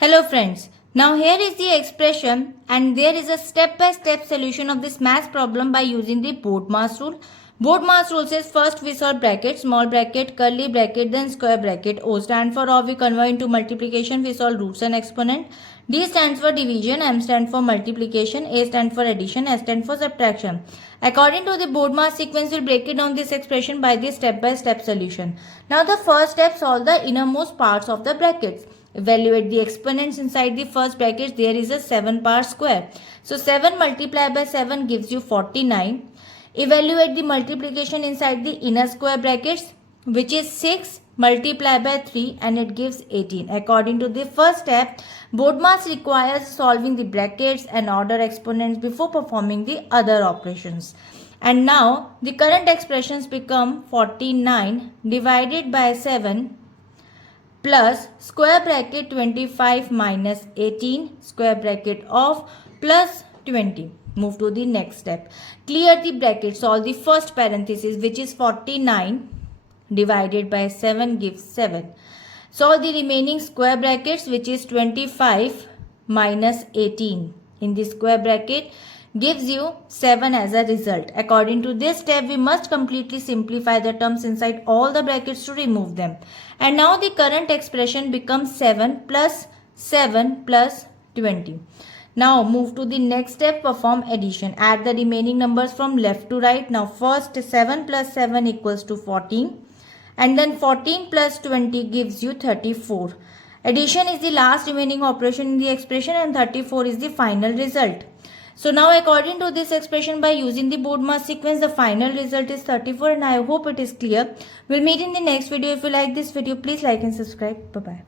Hello friends, now here is the expression and there is a step-by-step solution of this math problem by using the BODMAS rule. BODMAS rule says first we solve bracket, small bracket, curly bracket, then square bracket. O stand for or we convert into multiplication, we solve roots and exponent. D stands for division, M stands for multiplication, A stands for addition, S stands for subtraction. According to the BODMAS sequence, we'll break it down this expression by the step-by-step solution. Now the first step, solve the innermost parts of the brackets. Evaluate the exponents inside the first bracket. There is a 7 part square. So 7 multiplied by 7 gives you 49. Evaluate the multiplication inside the inner square brackets, which is 6 multiplied by 3 and it gives 18. According to the first step, BODMAS requires solving the brackets and order exponents before performing the other operations. And now the current expressions become 49 divided by 7 plus square bracket 25 minus 18 square bracket of plus 20. Move to the next step. Clear the bracket. Solve the first parenthesis, which is 49 divided by 7 gives 7. Solve the remaining square brackets, which is 25 minus 18 in the square bracket gives you 7 as a result. According to this step, we must completely simplify the terms inside all the brackets to remove them. And now the current expression becomes 7 plus 20. Now move to the next step, perform addition. Add the remaining numbers from left to right. Now first 7 plus 7 equals to 14. And then 14 plus 20 gives you 34. Addition is the last remaining operation in the expression and 34 is the final result. So now according to this expression, by using the BODMAS sequence, the final result is 34 and I hope it is clear. We'll meet in the next video. If you like this video, please like and subscribe. Bye-bye.